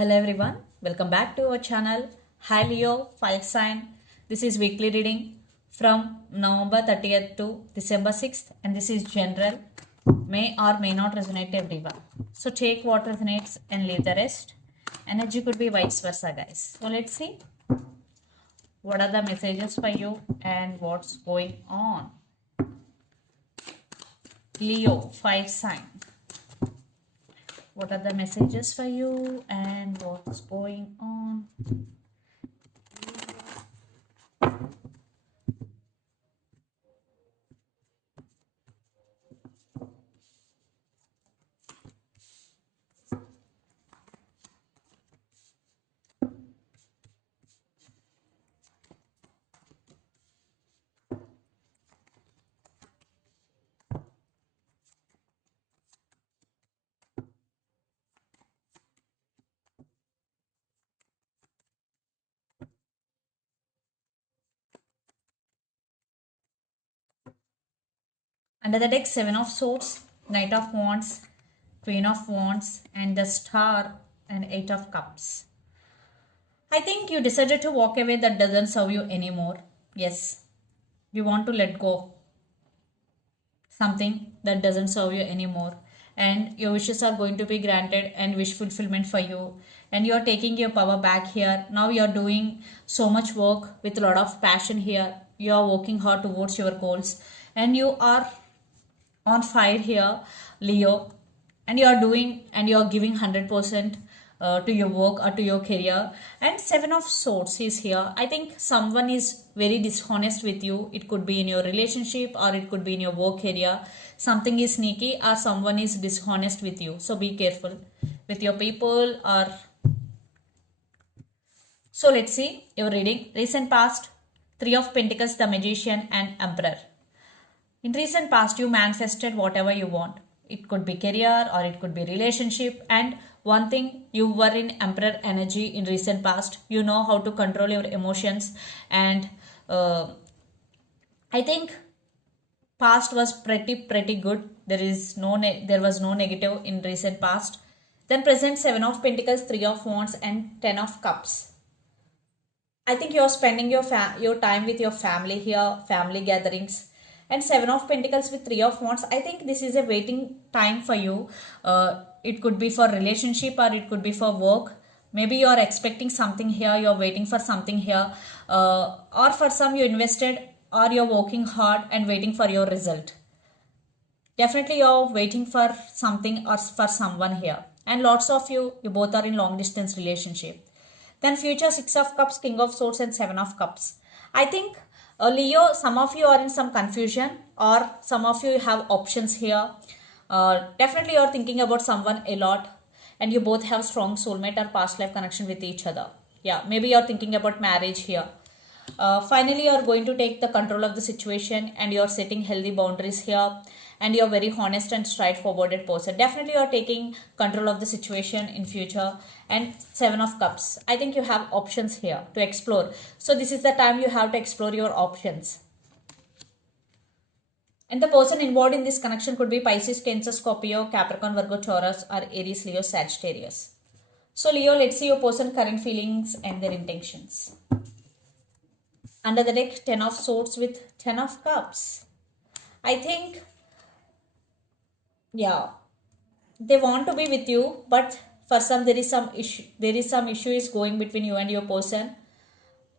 Hello everyone, welcome back to our channel. Hi Leo, fire sign. This is weekly reading from November 30th to December 6th, and this is general. May or may not resonate everyone. So take what resonates and leave the rest. Energy could be vice versa, guys. So let's see what are the messages for you and what's going on. Leo, fire sign. What are the messages for you and what's going on? Under the deck, Seven of Swords, Knight of Wands, Queen of Wands, and the Star and Eight of Cups. I think you decided to walk away that doesn't serve you anymore. Yes, you want to let go something that doesn't serve you anymore, and your wishes are going to be granted and wish fulfillment for you, and you're taking your power back here. Now you're doing so much work with a lot of passion here. You're working hard towards your goals, and you are on fire here, Leo, and you're giving 100% to your work or to your career. And Seven of Swords is here. I think someone is very dishonest with you. It could be in your relationship or it could be in your work area. Something is sneaky or someone is dishonest with you. So be careful with your people. Or so let's see your reading. Recent past, Three of Pentacles, the Magician, and Emperor. In recent past, you manifested whatever you want. It could be career or it could be relationship. And one thing, you were in Emperor energy in recent past. You know how to control your emotions. And I think past was pretty good. There was no negative in recent past. Then present, Seven of Pentacles, Three of Wands, and Ten of Cups. I think you're spending your time with your family here, family gatherings. And Seven of Pentacles with Three of Wands. I think this is a waiting time for you. It could be for relationship or it could be for work. Maybe you're expecting something here, you're waiting for something here. Or for some you invested or you're working hard and waiting for your result. Definitely you're waiting for something or for someone here. And lots of you both are in long distance relationship. Then future, Six of Cups, King of Swords, and Seven of Cups. I think Leo, some of you are in some confusion or some of you have options here. Definitely you're thinking about someone a lot and you both have strong soulmate or past life connection with each other. Yeah, maybe you're thinking about marriage here. Finally, you're going to take the control of the situation and you're setting healthy boundaries here, and you're very honest and straightforward person. Definitely you're taking control of the situation in future. And Seven of Cups, I think you have options here to explore. So this is the time you have to explore your options. And the person involved in this connection could be Pisces, Cancer, Scorpio, Capricorn, Virgo, Taurus, or Aries, Leo, Sagittarius. So Leo, let's see your person's current feelings and their intentions. Under the deck, Ten of Swords with Ten of Cups. I think, yeah, they want to be with you, but for some there is some issue is going between you and your person.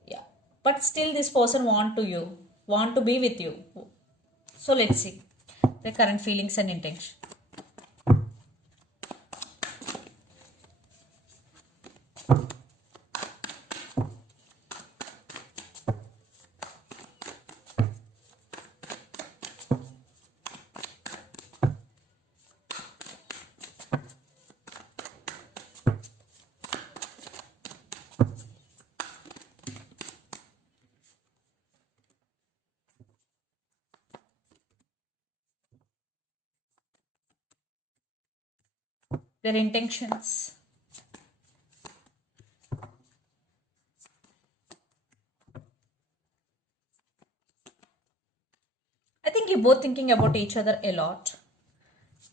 Yeah, but still this person want to be with you. So let's see the current feelings and intention. Their intentions. I think you're both thinking about each other a lot.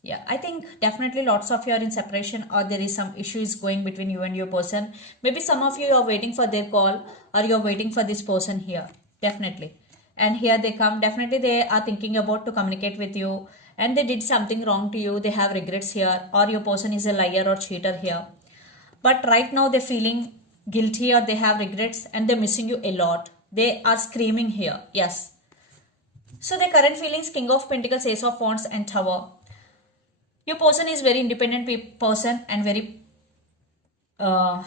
Yeah, I think definitely lots of you are in separation, or there is some issues going between you and your person. Maybe some of you are waiting for their call, or you're waiting for this person here. Definitely. And here they come. Definitely they are thinking about to communicate with you, and they did something wrong to you. They have regrets here, or your person is a liar or cheater here. But right now they're feeling guilty, or they have regrets, and they're missing you a lot. They are screaming here. Yes. So the current feelings, King of Pentacles, Ace of Wands, and Tower. Your person is very independent person and very uh,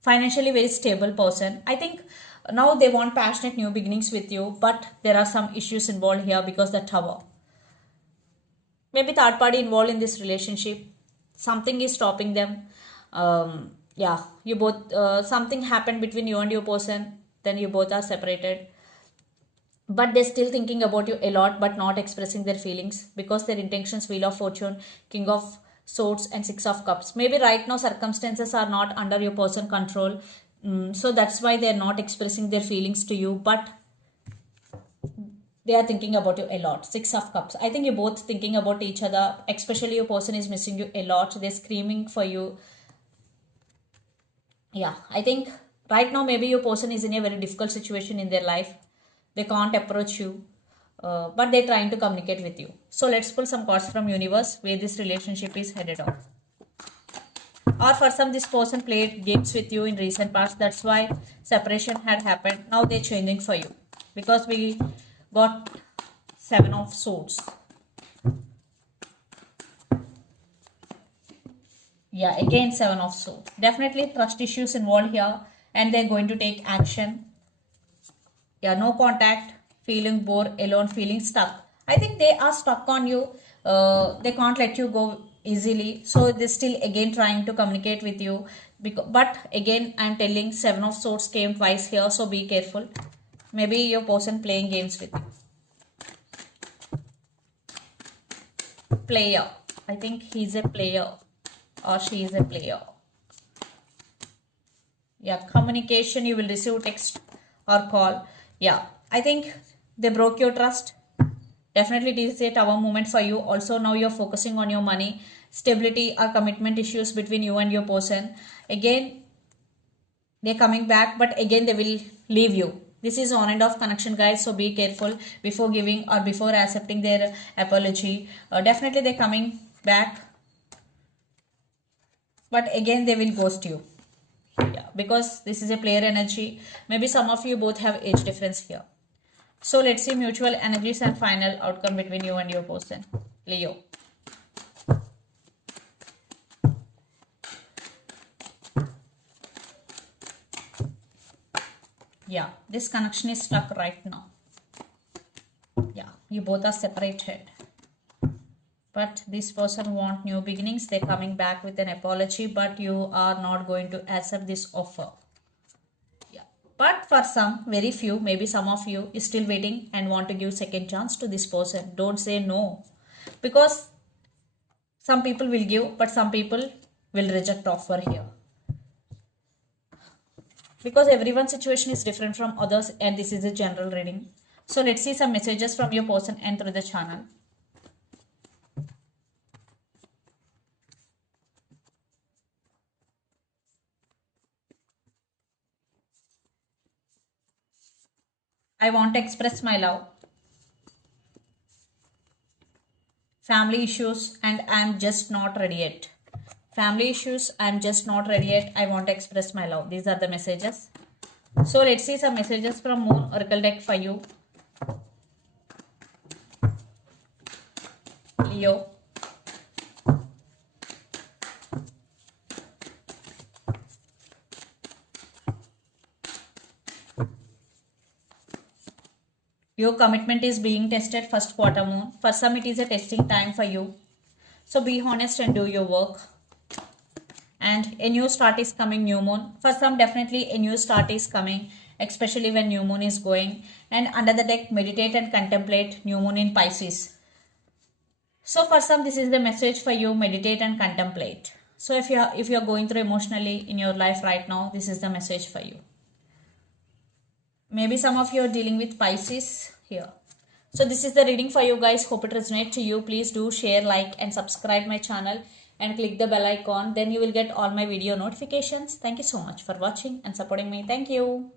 financially very stable person. I think now they want passionate new beginnings with you, but there are some issues involved here because the Tower. Maybe third party involved in this relationship. Something is stopping them. Yeah, you both, something happened between you and your person, then you both are separated, but they're still thinking about you a lot but not expressing their feelings because their intentions, Wheel of Fortune, King of Swords, and Six of Cups. Maybe right now circumstances are not under your person control, so that's why they're not expressing their feelings to you, but they are thinking about you a lot. Six of Cups, I think you're both thinking about each other, especially your person is missing you a lot. They're screaming for you. Yeah, I think right now maybe your person is in a very difficult situation in their life. They can't approach you, but they're trying to communicate with you. So let's pull some cards from universe where this relationship is headed on. Or for some, this person played games with you in recent past, that's why separation had happened. Now they're changing for you because we got Seven of Swords. Yeah, again Seven of Swords. Definitely trust issues involved here, and they're going to take action. Yeah, no contact, feeling bored, alone, feeling stuck. I think they are stuck on you. They can't let you go easily. So they're still again trying to communicate with you. But again, I'm telling Seven of Swords came twice here, so be careful. Maybe your person playing games with you. Player. I think he's a player or she is a player. Yeah, communication, you will receive text or call. Yeah, I think they broke your trust. Definitely it is a Tower moment for you. Also now you're focusing on your money, stability or commitment issues between you and your person. Again, they're coming back, but again they will leave you. This is on and off connection, guys, so be careful before giving or before accepting their apology. Definitely they're coming back, but again they will ghost you. Yeah, because this is a player energy. Maybe some of you both have age difference here. So let's see mutual energies and final outcome between you and your person. Leo. Yeah, this connection is stuck right now. Yeah, you both are separated. But this person want new beginnings. They're coming back with an apology, but you are not going to accept this offer. Yeah, but for some, very few, maybe some of you is still waiting and want to give second chance to this person. Don't say no, because some people will give, but some people will reject offer here. Because everyone's situation is different from others, and this is a general reading. So let's see some messages from your person and through the channel. I want to express my love. Family issues and I'm just not ready yet. Family issues, I'm just not ready yet. I want to express my love. These are the messages. So let's see some messages from Moon Oracle deck for you. Leo. Your commitment is being tested, first quarter moon. For some, it is a testing time for you. So be honest and do your work. And a new start is coming, new moon. For some, definitely a new start is coming, especially when new moon is going. And under the deck, meditate and contemplate, new moon in Pisces. So for some, this is the message for you, meditate and contemplate. So if you're going through emotionally in your life right now, this is the message for you. Maybe some of you are dealing with Pisces here. So this is the reading for you guys. Hope it resonates to you. Please do share, like and subscribe my channel and click the bell icon. Then you will get all my video notifications. Thank you so much for watching and supporting me. Thank you.